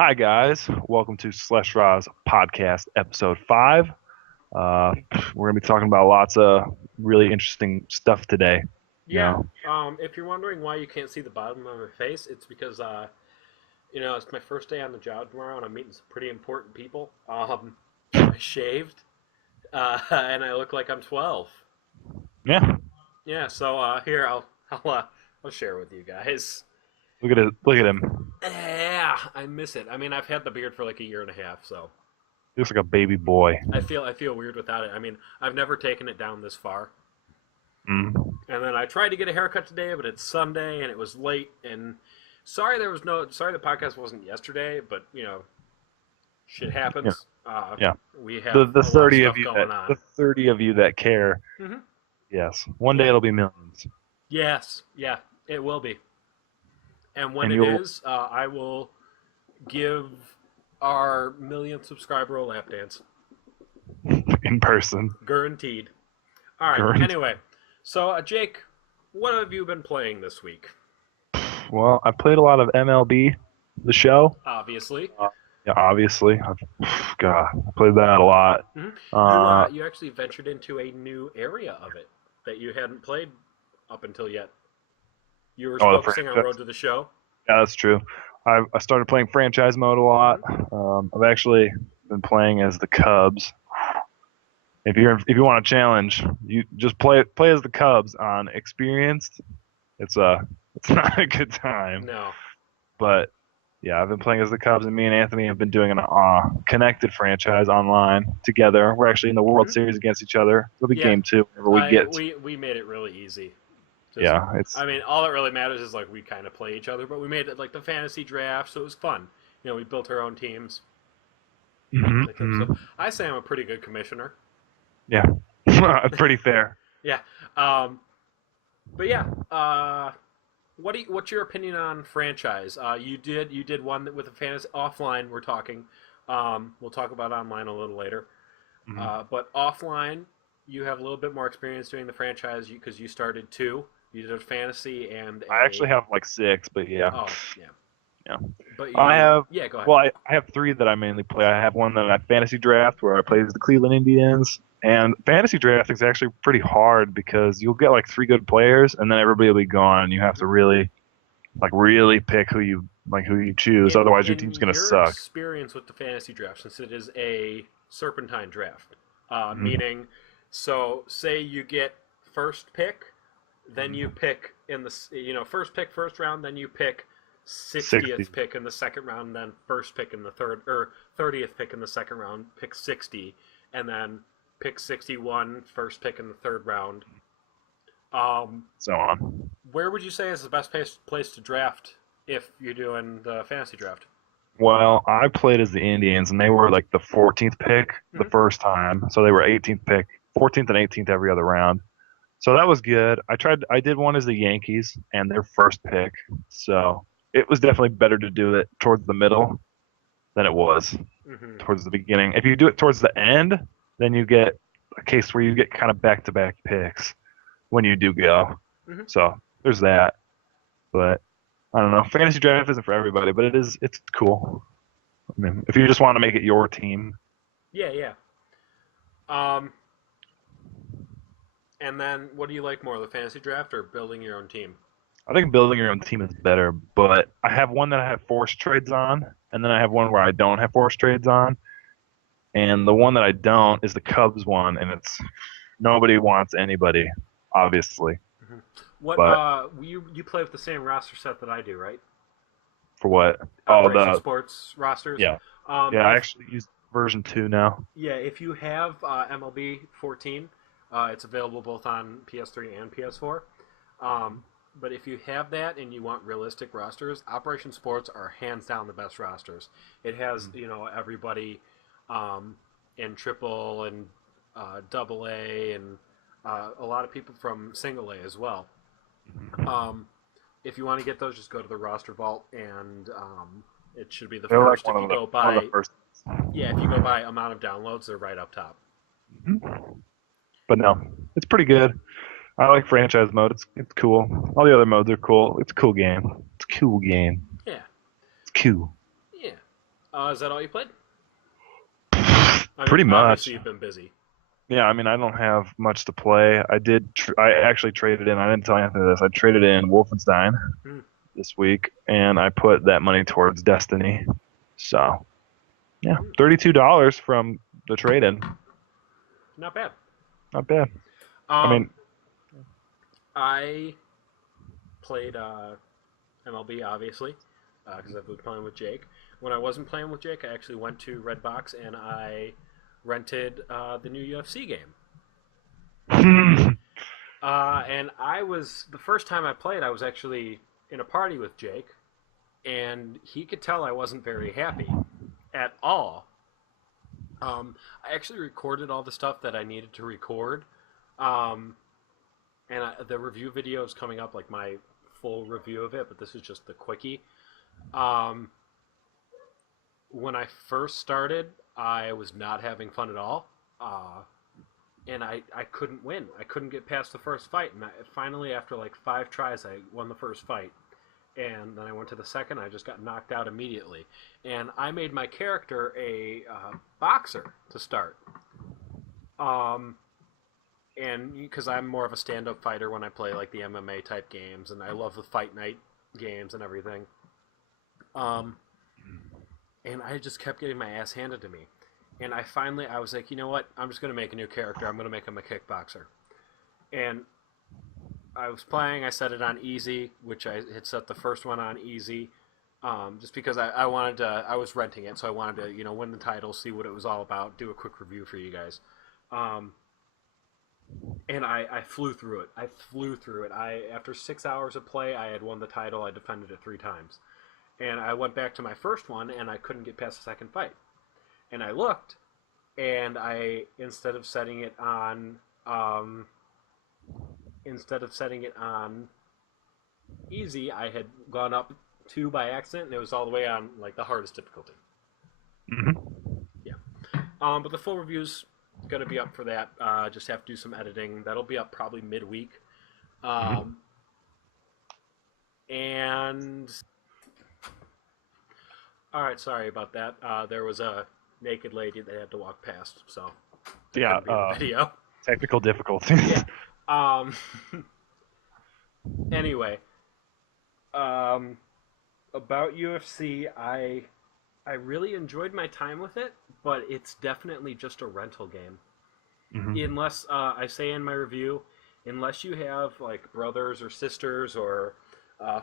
Hi guys, welcome to Schleshraz podcast episode 5. We're gonna be talking about lots of really interesting stuff today. You Yeah. know, If you're wondering why you can't see the bottom of my face, it's because it's my first day on the job tomorrow, and I'm meeting some pretty important people. So I shaved, and I look like I'm 12. yeah. Yeah. So here I'll share with you guys. Look at it. Look at him. Yeah, I miss it. I mean, I've had the beard for like a year and a half, so He looks like a baby boy. I feel weird without it. I mean, I've never taken it down this far. Mm. And then I tried to get a haircut today, but it's Sunday and it was late. And sorry the podcast wasn't yesterday, but shit Yeah, happens. yeah. We The have the a lot of 30 of stuff you that going the on. 30 of you that care. Hmm. Yes, one day Yeah. it'll be millions, Yes. Yeah. It will be. And when and it you'll is, I will give our millionth subscriber a lap dance, in person. guaranteed. All right. Current. Anyway, so Jake, what have you been playing this week? Well, I played a lot of MLB, the show. Obviously. Yeah, obviously. God, I played that a lot. Hmm. You Uh, you actually ventured into a new area of it that you hadn't played up until yet. You were oh, the focusing on Road franchise. to the Show. Yeah, that's true. I started playing franchise mode a lot. Hmm. I've actually been playing as the Cubs. If you want a challenge, you just play as the Cubs on experienced. It's not a good time, No. but yeah, I've been playing as the Cubs, and me and Anthony have been doing an connected franchise online together. We're actually in the World Hmm. Series against each other. It'll be Yeah, game two whenever we I get. we made it really easy. Just, Yeah, it's I mean, all that really matters is like we kind of play each other, but we made it like the fantasy draft, so it was fun. We built our own teams, mhm, that kind of stuff. mhm. I say I'm a pretty good commissioner. Yeah, pretty fair. Yeah. Um, but yeah. What's your opinion on franchise? You did one with a fantasy offline. We're talking. We'll talk about online a little later. Mhm. But offline, you have a little bit more experience doing the franchise because you started two. You did a fantasy and I actually a have like 6, but yeah. oh yeah. Yeah. But I you have, yeah, go ahead. well, I have 3 that I mainly play. I have one that I fantasy draft where I play as the Cleveland Indians. And fantasy draft is actually pretty hard because you'll get like 3 good players and then everybody will be gone. And you have to really pick who you choose. Otherwise, your In team's gonna your suck. experience with the fantasy draft, since it is a serpentine draft, Hmm. meaning, so say you get first pick, then you pick in the first pick first round, then you pick 60. 60th pick in the second round, then first pick in the third or 30th pick in the second round, pick 60, and then pick 61 first pick in the third round. Um, So on. where would you say is the best place to draft if you're doing the fantasy draft? Well, I played as the Indians, and they were like the 14th pick the Hmm. first time. So they were 18th pick, 14th and 18th every other round. So that was good. I did one as the Yankees and their first pick. So it was definitely better to do it towards the middle than it was Hmm. towards the beginning. If you do it towards the end, then you get a case where you get kind of back-to-back picks when you do go. Hmm. So there's that. But I don't know. Fantasy draft isn't for everybody, but it's cool. I mean, if you just want to make it your team, Yeah, yeah. Um, and then what do you like more, the fantasy draft or building your own team? I think building your own team is better. But I have one that I have forced trades on, and then I have one where I don't have forced trades on. And the one that I don't is the Cubs one, and it's nobody wants anybody, obviously. Hmm. What But you play with the same roster set that I do, right? for what? Oh, Operation the Sports rosters. yeah, yeah. I If actually use version 2 now. Yeah, if you have MLB 14, it's available both on PS3 and PS4. But if you have that and you want realistic rosters, Operation Sports are hands down the best rosters. It has everybody in triple and double A and a lot of people from single A as well. Mhm. Um, if you want to get those, just go to the roster vault and it should be the They're like first. If you go one of by the first. Yeah, if you go by amount of downloads, they're right up top. Mhm. But no, it's pretty good. I like franchise mode. It's cool. All the other modes are cool. It's a cool game. It's a cool game. Yeah, It's cool. yeah. Is that all you played? Pretty much. Obviously you've been busy. Yeah, I mean, I don't have much to play. I actually traded in. I didn't tell you after this. I traded in Wolfenstein Hmm. this week, and I put that money towards Destiny. So, yeah, $32 from the trade-in. Not bad. Not bad. I mean, I played MLB, obviously, because I've been playing with Jake. When I wasn't playing with Jake, I actually went to Redbox and I rented the new UFC game. And the first time I played, I was actually in a party with Jake, and he could tell I wasn't very happy at all. I actually recorded all the stuff that I needed to record, the review video is coming up, like my full review of it, but this is just the quickie. When I first started, I was not having fun at all, and I couldn't win. I couldn't get past the first fight, and finally, after like 5 tries, I won the first fight. And then I went to the second, I just got knocked out immediately. And I made my character a boxer to start. And because I'm more of a stand-up fighter when I play like the MMA type games, and I love the fight night games and everything. And I just kept getting my ass handed to me. And I was like, you know what? I'm just going to make a new character. I'm going to make him a kickboxer. And I was playing. I set it on easy, which I had set the first one on easy, just because I wanted to. I was renting it, so I wanted to, win the title, see what it was all about, do a quick review for you guys. And I flew through it. After 6 hours of play, I had won the title. I defended it 3 times, and I went back to my first one, and I couldn't get past the second fight. And I looked, and instead of setting it on easy, I had gone up 2 by accident, and it was all the way on like the hardest difficulty. Mm-hmm. Yeah. But the full review's gonna be up for that. Just have to do some editing. That'll be up probably midweek. And all right, sorry about that. There was a naked lady that had to walk past, so yeah, video. Technical difficulties. Yeah. Anyway, about UFC, I really enjoyed my time with it, but it's definitely just a rental game. Mm-hmm. Unless I say in my review, unless you have like brothers or sisters or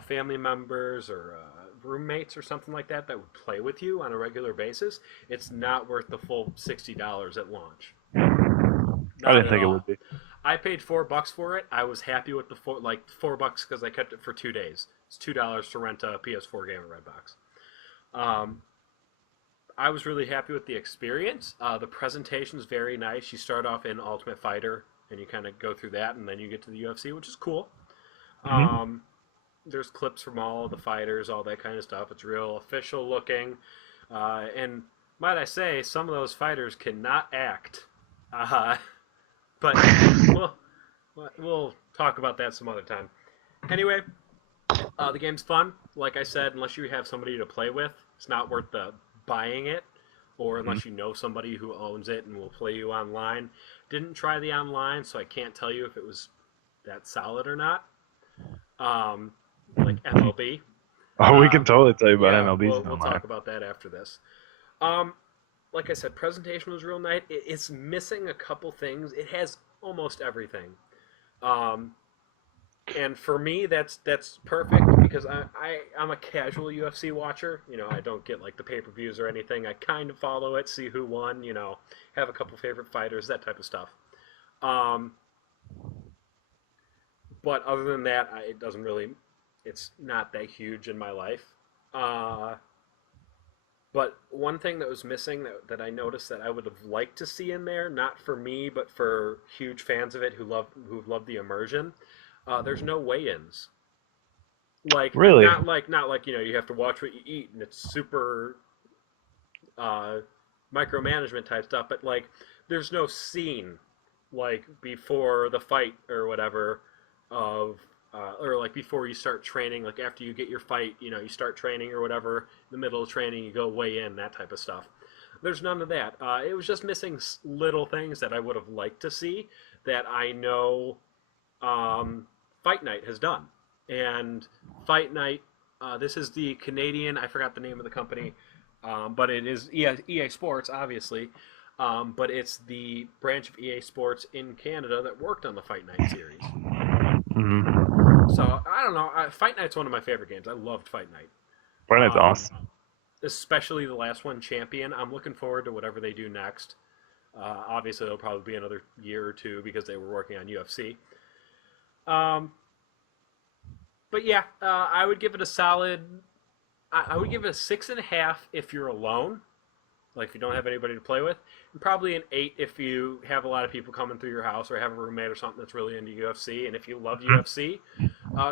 family members or roommates or something like that would play with you on a regular basis, it's not worth the full $60 at launch. I didn't think it would be. I paid $4 for it. I was happy with the $4 because I kept it for 2 days. It's $2 to rent a PS4 game at Redbox. I was really happy with the experience. The presentation's very nice. You start off in Ultimate Fighter, and you kind of go through that, and then you get to the UFC, which is cool. Mm-hmm. There's clips from all of the fighters, all that kind of stuff. It's real official looking. And might I say, some of those fighters cannot act. But we'll talk about that some other time. Anyway, the game's fun. Like I said, unless you have somebody to play with, it's not worth the buying it, or unless you know somebody who owns it and will play you online. Didn't try the online, so I can't tell you if it was that solid or not. Like MLB. Oh, we can totally tell you about MLB. We'll talk about that after this. Like I said, presentation was real nice. It's missing a couple things. It has almost everything. And for me, that's perfect because I'm a casual UFC watcher. I don't get like the pay-per-views or anything. I kind of follow it, see who won, have a couple favorite fighters, that type of stuff. But other than that, it's not that huge in my life. But one thing that was missing that I noticed that I would have liked to see in there, not for me, but for huge fans of it who love the immersion, there's no weigh-ins. Like really, not like you have to watch what you eat and it's super micromanagement type stuff. But like there's no scene like before the fight or whatever of or like before you start training, like after you get your fight, you start training or whatever. In the middle of training, you go weigh in, that type of stuff. There's none of that. It was just missing little things that I would have liked to see that I know Fight Night has done. And Fight Night, this is the Canadian, I forgot the name of the company, but it is EA Sports, obviously. But it's the branch of EA Sports in Canada that worked on the Fight Night series. Mm-hmm. So, I don't know. Fight Night's one of my favorite games. I loved Fight Night. Fight Night's awesome. Especially the last one, Champion. I'm looking forward to whatever they do next. Obviously, it'll probably be another year or two because they were working on UFC. But yeah, I would give it a solid. I would give it a 6.5 if you're alone, like if you don't have anybody to play with, and probably an 8 if you have a lot of people coming through your house or have a roommate or something that's really into UFC. And if you love UFC,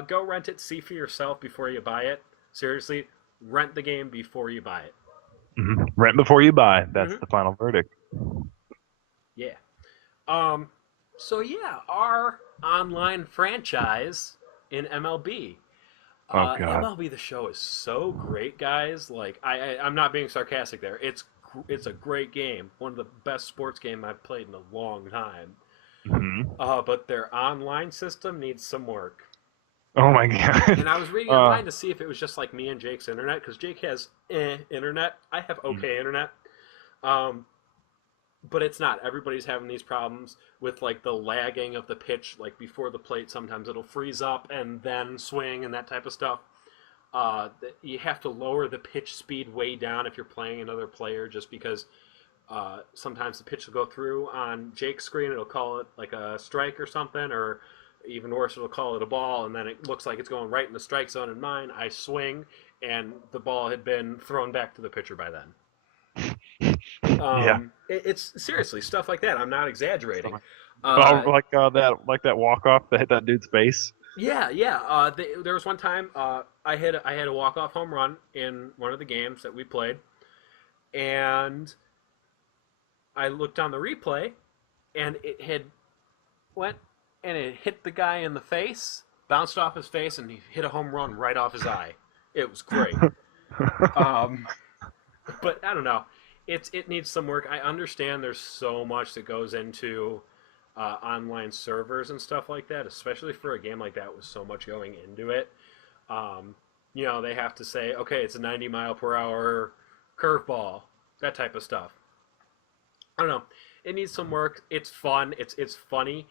go rent it, see for yourself before you buy it. Seriously, rent the game before you buy it. Mm-hmm. Rent before you buy. That's the final verdict. Yeah. So yeah, our online franchise in MLB. Oh God. MLB The Show is so great, guys. Like I'm not being sarcastic there. It's a great game. One of the best sports game I've played in a long time. Mm-hmm. But their online system needs some work. Oh my God. And I was reading online to see if it was just like me and Jake's internet, because Jake has internet. I have okay internet. But it's not. Everybody's having these problems with like the lagging of the pitch, like before the plate. Sometimes it'll freeze up and then swing and that type of stuff. You have to lower the pitch speed way down if you're playing another player, just because sometimes the pitch will go through on Jake's screen. It'll call it like a strike or something, or even worse, it'll call it a ball, and then it looks like it's going right in the strike zone in mine. I swing, and the ball had been thrown back to the pitcher by then. Yeah. It's seriously stuff like that. I'm not exaggerating. Like that walk off that hit that dude's face. Yeah. There was one time I had a walk off home run in one of the games that we played, and I looked on the replay, and it had went and it hit the guy in the face, bounced off his face, and he hit a home run right off his eye. It was great. But I don't know. It needs some work. I understand there's so much that goes into online servers and stuff like that, especially for a game like that with so much going into it. They have to say, okay, it's a 90-mile-per-hour curveball, that type of stuff. I don't know. It needs some work. It's fun. It's funny.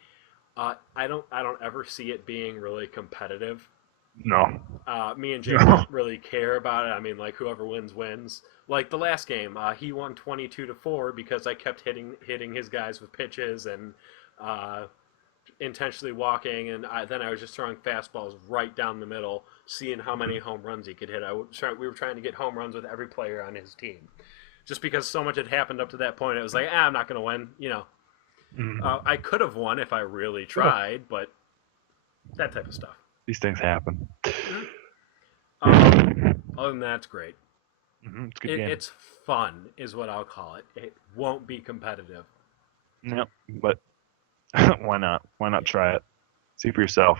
I don't ever see it being really competitive. No. Me and Jake don't really care about it. I mean, like, whoever wins. Like the last game, he won 22-4 because I kept hitting his guys with pitches and intentionally walking, and then I was just throwing fastballs right down the middle, seeing how many home runs he could hit. We were trying to get home runs with every player on his team, just because so much had happened up to that point. It was like, I'm not going to win. I could have won if I really tried, but that type of stuff. These things happen. Other than that, it's great. It's a good game. It's fun, is what I'll call it. It won't be competitive. No, but why not? Why not try it? See for yourself.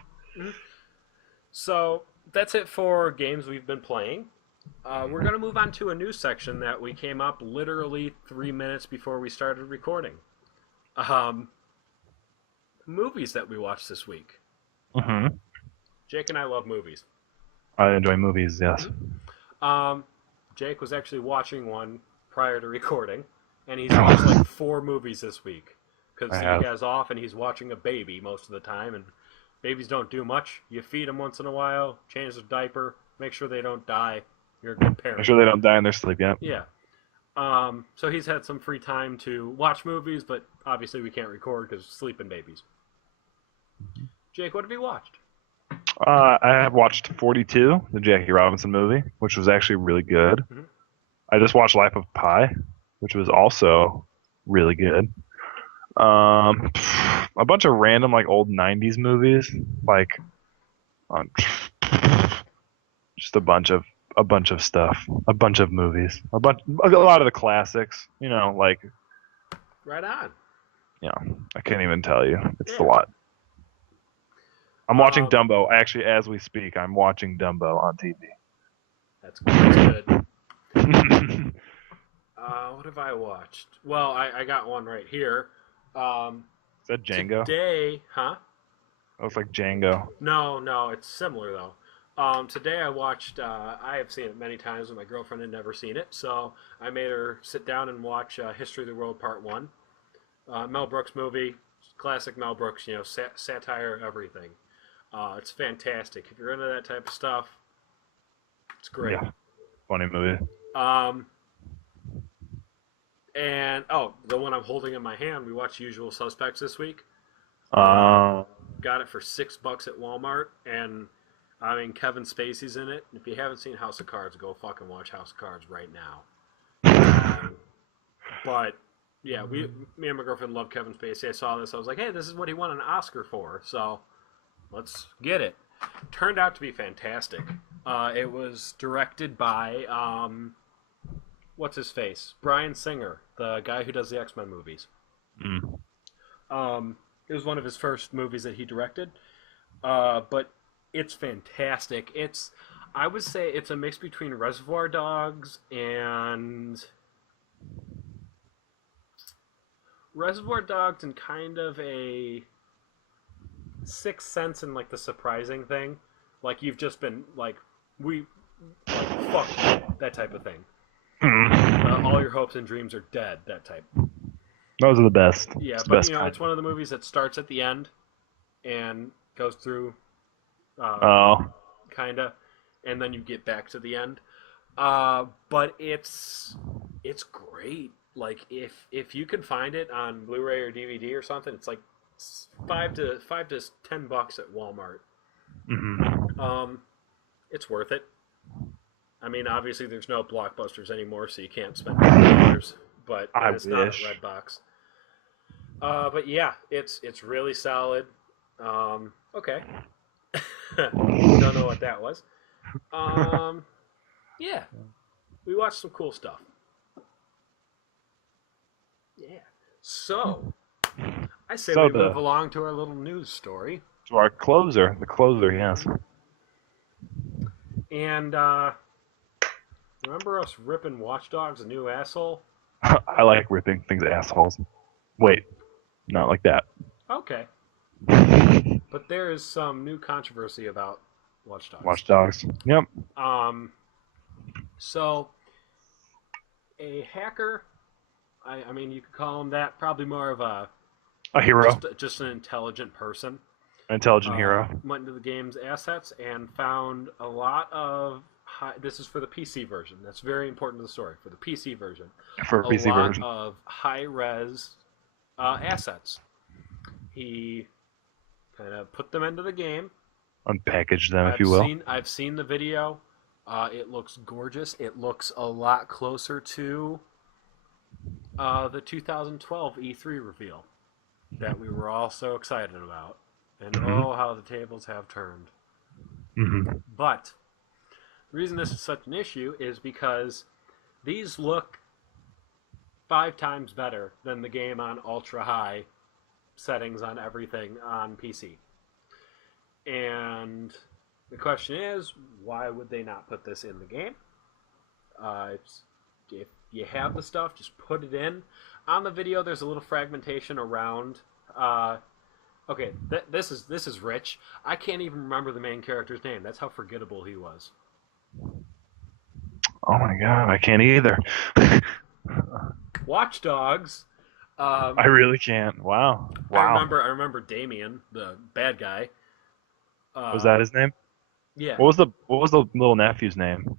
So that's it for games we've been playing. We're going to move on to a news section that we came up literally 3 minutes before we started recording. Movies that we watched this week. Jake and I love movies. I enjoy movies, yes. Jake was actually watching one prior to recording, and he's watched like 4 movies this week because he has off and he's watching a baby most of the time, and babies don't do much. You feed them once in a while, change their diaper, make sure they don't die. You're a good parent. Make sure they don't die in their sleep, yeah. Yeah. So he's had some free time to watch movies, but obviously we can't record because sleeping babies. Jake, what have you watched? I have watched 42, the Jackie Robinson movie, which was actually really good. I just watched Life of Pi, which was also really good. A bunch of random like old 90s movies, like just a bunch of stuff, a bunch of movies, a lot of the classics, like right on. I can't even tell you. It's a lot. I'm watching Um, Dumbo. Actually, as we speak, I'm watching Dumbo on TV. that's good. Is What have I watched? Well, I got one right here. Um, that Django? today, huh? Looks like Django. No, it's similar though. Today I watched. I have seen it many times, but my girlfriend had never seen it, so I made her sit down and watch History of the World Part One. Mel Brooks movie, classic Mel Brooks. Satire, everything. It's fantastic. If you're into that type of stuff, it's great. Yeah, funny movie. Um, and the one I'm holding in my hand, we watched Usual Suspects this week. Uh, Uh, got it for $6 at Walmart, and I mean Kevin Spacey's in it. If you haven't seen House of Cards, go fucking watch House of Cards right now. But yeah, me and my girlfriend love Kevin Spacey. I saw this, I was like, hey, this is what he won an Oscar for, so let's get it. Turned out to be fantastic. It was directed by what's his face, Bryan Singer, the guy who does the X-Men movies. mm. It was one of his first movies that he directed, but it's fantastic. I would say it's a mix between Reservoir Dogs and kind of a Sixth Sense and like the surprising thing, like you've just been like fuck you, that type of thing. All your hopes and dreams are dead, that type. Those are the best. Yeah, It's the but best kind. it's one of the movies that starts at the end and goes through, Oh, kinda, and then you get back to the end. But it's great. Like if you can find it on Blu-ray or DVD or something, it's like $5 to $10 at Walmart. mm-hmm. It's worth it. I mean, obviously there's no Blockbusters anymore, so you can't spend $10. But I it's not wish. at Redbox. But yeah, it's really solid. Okay. Don't know what that was. Yeah, we watched some cool stuff. Yeah. So, I say So we move along to our little news story. to our closer, the closer, yes. And remember us ripping Watch Dogs a new asshole? I like ripping things assholes. Wait, not like that. Okay. But there is some new controversy about Watch Dogs. Watch Dogs. Yep. So a hacker, I mean, you could call him that. Probably more of a hero. just an intelligent person. An intelligent hero. Went into the game's assets and found a lot of this is for the PC version. That's very important to the story. For the PC version, For a PC version. A lot of high-res assets. He kind of put them into the game. Unpackage them, if you will. I've seen the video. It looks gorgeous. It looks a lot closer to the 2012 E3 reveal that we were all so excited about. And oh, how the tables have turned. Mm-hmm. But the reason this is such an issue is because these look 5 times better than the game on ultra high settings on everything on PC. And the question is, why would they not put this in the game? If you have the stuff, just put it in. On the video, there's a little fragmentation around. Okay, this is Rich. I can't even remember the main character's name. That's how forgettable he was. Oh my god, I can't either. Watch Dogs. I really can't. Wow. I remember Damien, the bad guy. Was that his name? Yeah. What was the little nephew's name?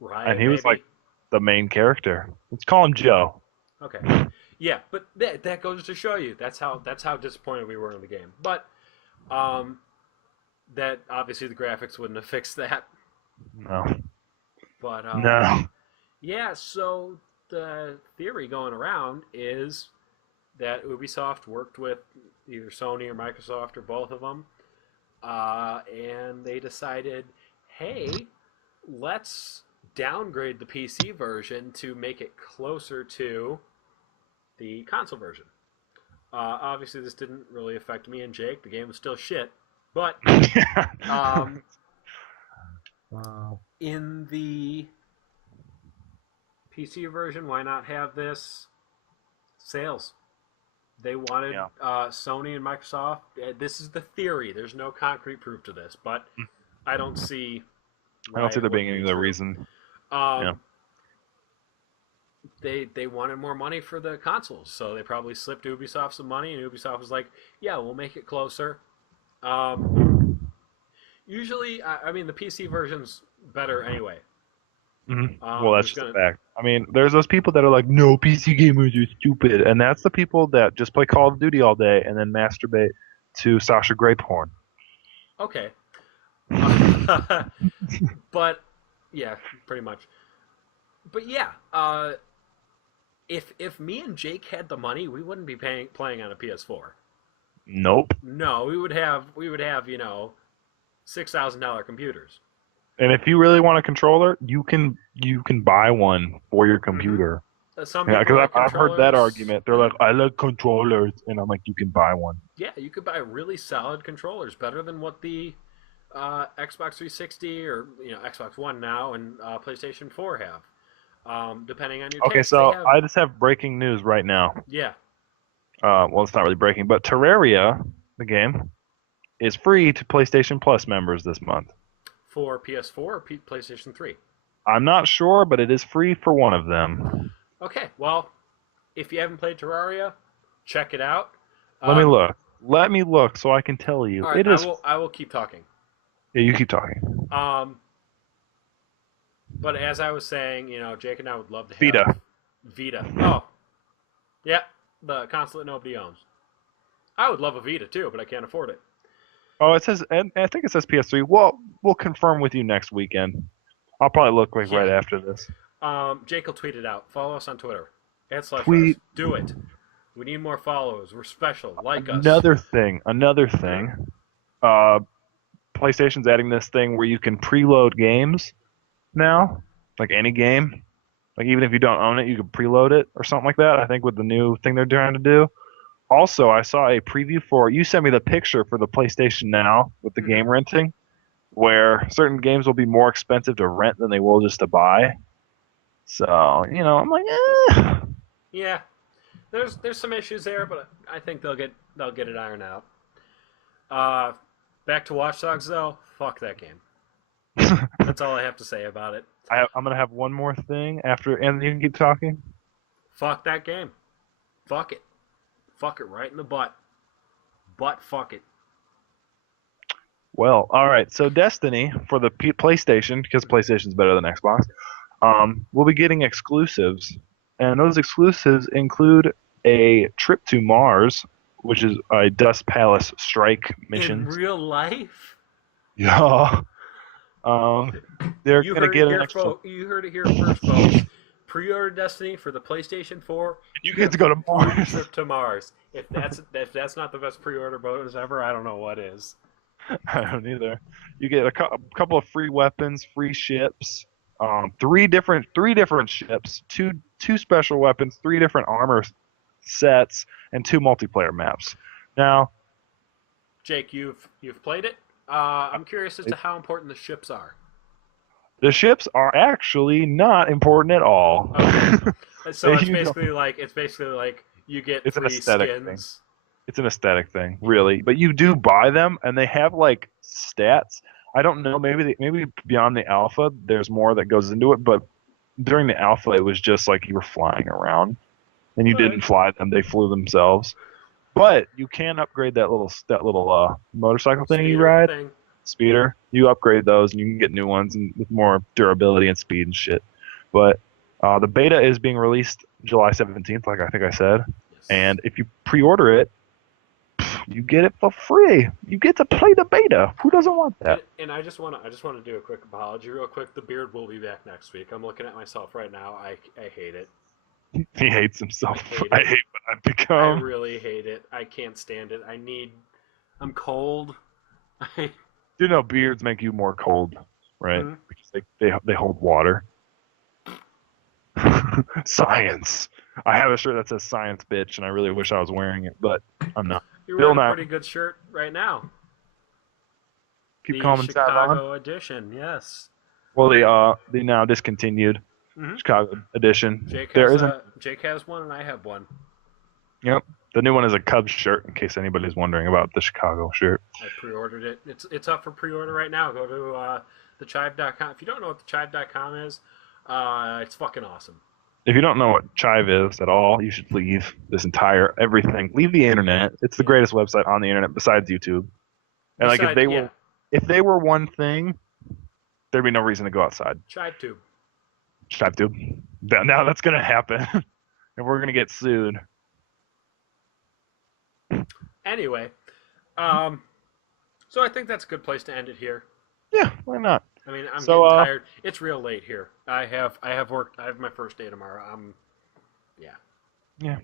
Ryan. And he was maybe? like the main character. Let's call him Joe. Okay. Yeah, but that goes to show you that's how disappointed we were in the game. But that obviously the graphics wouldn't have fixed that. No. But No. yeah, so the theory going around is that Ubisoft worked with either Sony or Microsoft or both of them, and they decided, hey, let's downgrade the PC version to make it closer to the console version. Obviously, this didn't really affect me and Jake. The game was still shit, But Wow. in the PC version, why not have this sales? They wanted Yeah. Sony and Microsoft. This is the theory. There's no concrete proof to this, but I don't see I don't why see it there being wouldn't any be other true. reason. Yeah. Um, they wanted more money for the consoles, so they probably slipped Ubisoft some money, and Ubisoft was like, "Yeah, we'll make it closer." Usually, I mean, the PC version's better anyway. Well, that's There's just a gonna fact. I mean, there's those people that are like, no, PC gamers are stupid. And that's the people that just play Call of Duty all day and then masturbate to Sasha Grey porn. okay, but yeah, pretty much. But yeah, if me and Jake had the money, we wouldn't be playing on a PS4. Nope. No, we would have $6,000 computers. And if you really want a controller, you can buy one for your Mm-hmm. computer. Some Yeah, people because like I've heard that controllers. argument. They're like, I like controllers, and I'm like, you can buy one. Yeah, you could buy really solid controllers, better than what the Xbox 360 or Xbox One now and PlayStation 4 have. Depending on your Okay, taste, they so have. I just have breaking news right now. Yeah, Well, it's not really breaking, but Terraria, the game, is free to PlayStation Plus members this month. for PS4 or PlayStation 3. I'm not sure, but it is free for one of them. Okay, well, if you haven't played Terraria, check it out. Let me Um, look. Let me look so I can tell you. all right, It I is. will. I will keep talking. Yeah, you keep talking. Um, but as I was saying, Jake and I would love to have Vita. Vita. Oh, yeah, the console that nobody owns. I would love a Vita too, but I can't afford it. Oh, it says, and I think it says PS3. Well, we'll confirm with you next weekend. I'll probably look like Yeah. right after this. Jake will tweet it out. Follow us on Twitter at Schleshraz. Tweet. Do it. We need more followers. We're special. Like us. Another thing. Uh, PlayStation's adding this thing where you can preload games now, like any game. Like even if you don't own it, you can preload it or something like that. I think with the new thing they're trying to do. Also, I saw a preview for you sent me the picture for the PlayStation Now with the Mm-hmm. game renting, where certain games will be more expensive to rent than they will just to buy. So, I'm like, Yeah, there's some issues there, but I think they'll get it ironed out. Back to Watch Dogs though. Fuck that game. That's all I have to say about it. I'm gonna have one more thing after, and you can keep talking. Fuck that game. Fuck it. Fuck it right in the butt. Fuck it. Well, all right. So Destiny for the PlayStation, because PlayStation's better than Xbox, we'll be getting exclusives, and those exclusives include a trip to Mars, which is a Dust Palace strike mission. In real life? Yeah. They're You gonna heard get it an here, extra. You heard it here first, folks. Pre-order Destiny for the PlayStation 4. You get to go to Free Mars. trip to Mars. If that's not the best pre-order bonus ever, I don't know what is. I don't either. You get a couple of free weapons, free ships, three different ships, two special weapons, three different armor sets, and two multiplayer maps. Now, Jake, you've played it. I'm curious as to how important the ships are. the ships are actually not important at all. Okay. So it's You know, basically like you get It's an free aesthetic skins. it's an aesthetic thing, really. But you do buy them, and they have like stats. I don't know. Maybe beyond the alpha, there's more that goes into it. But during the alpha, it was just like you were flying around, and you didn't fly them; they flew themselves. But you can upgrade that little motorcycle thing you Speeder ride, thing. speeder. You upgrade those, and you can get new ones and with more durability and speed and shit. But the beta is being released July 17th, like I think I said. Yes. And if you pre-order it, you get it for free. You get to play the beta. Who doesn't want that? And I just want to do a quick apology, real quick. The beard will be back next week. I'm looking at myself right now. I hate it. He hates himself. I I hate it. hate what I've I become. really hate it. I can't stand it. I'm cold. You know, beards make you more cold, right? Mhm. Because they hold water. Science. I have a shirt that says "Science, bitch," and I really wish I was wearing it, but I'm not. You're Bill wearing a Nye. pretty good shirt right now. Keep The calm and Sav on. Chicago edition, yes. Well, they now discontinued Chicago edition. Jake There has isn't. Jake has one, and I have one. Yep. The new one is a Cubs shirt, in case anybody's wondering about the Chicago shirt. I pre-ordered it. It's up for pre-order right now. Go to thechive.com. If you don't know what thechive.com is, it's fucking awesome. If you don't know what Chive is at all, you should leave this entire everything. Leave the internet. It's the greatest website on the internet besides YouTube. And like if they were one thing, there'd be no reason to go outside. ChiveTube. ChiveTube. Now that's gonna happen, and we're gonna get sued. Anyway, so I think that's a good place to end it here. Yeah, why not? I mean, I'm getting tired. It's real late here. I have work. I have my first day tomorrow. Yeah,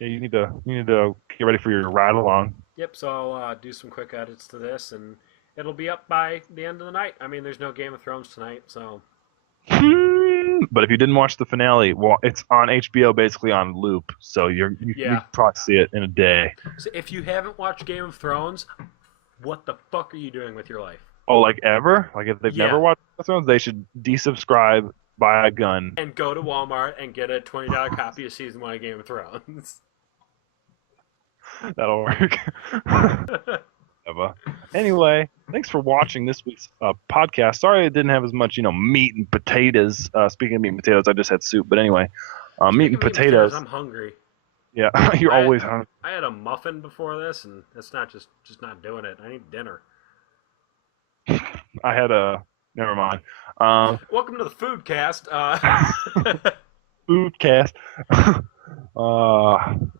you need to get ready for your ride along. Yep. So I'll do some quick edits to this, and it'll be up by the end of the night. I mean, there's no Game of Thrones tonight, so. But if you didn't watch the finale, well, it's on HBO basically on loop, so you probably see it in a day. So if you haven't watched Game of Thrones, what the fuck are you doing with your life? Oh, like ever? Like if they've never watched Game of Thrones, they should desubscribe, buy a gun, and go to Walmart and get a $20 copy of season 1 of Game of Thrones. That'll work. Anyway, thanks for watching this week's podcast. Sorry it didn't have as much, meat and potatoes. Speaking of meat and potatoes, I just had soup. But anyway, meat and potatoes. I'm hungry. Yeah, you're always hungry. I had a muffin before this, and it's not just not doing it. I need dinner. I had never mind. Welcome to the food cast. Food cast.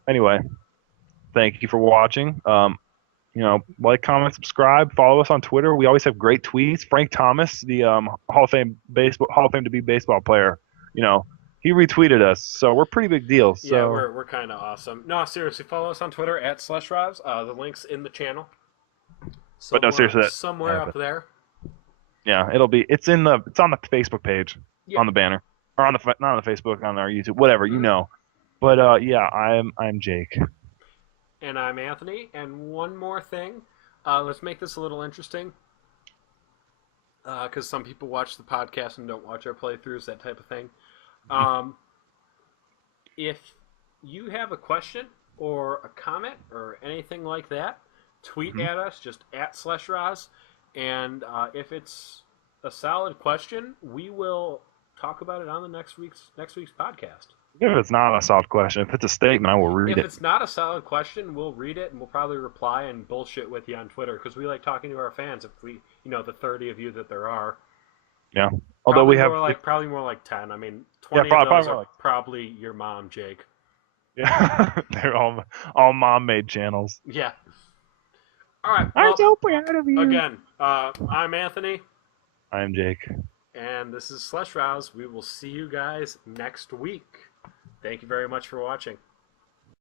Anyway, thank you for watching. Like, comment, subscribe, follow us on Twitter. We always have great tweets. Frank Thomas, the Hall of Fame to be baseball player, he retweeted us, so we're a pretty big deal. So. Yeah, we're kind of awesome. No, seriously, follow us on Twitter at Schleshraz. The link's in the channel. But no, seriously, somewhere up there. Yeah, it's on the Facebook page, on the banner, or not on the Facebook, on our YouTube, whatever, But I'm Jake. And I'm Anthony. And one more thing, let's make this a little interesting, because some people watch the podcast and don't watch our playthroughs, that type of thing. If you have a question or a comment or anything like that, tweet at us, just at Schleshraz. And if it's a solid question, we will talk about it on the next week's podcast. If it's not a solid question, if it's a statement, I will read it. If it's not a solid question, we'll read it and we'll probably reply and bullshit with you on Twitter because we like talking to our fans. If we, the 30 of you that there are. Yeah. Although we have probably more like 10. I mean, 20 of those are probably your mom, Jake. Yeah, they're all mom-made channels. Yeah. All right. Well, I'm so proud of you. Again, I'm Anthony. I'm Jake. And this is Schleshraz. We will see you guys next week. Thank you very much for watching.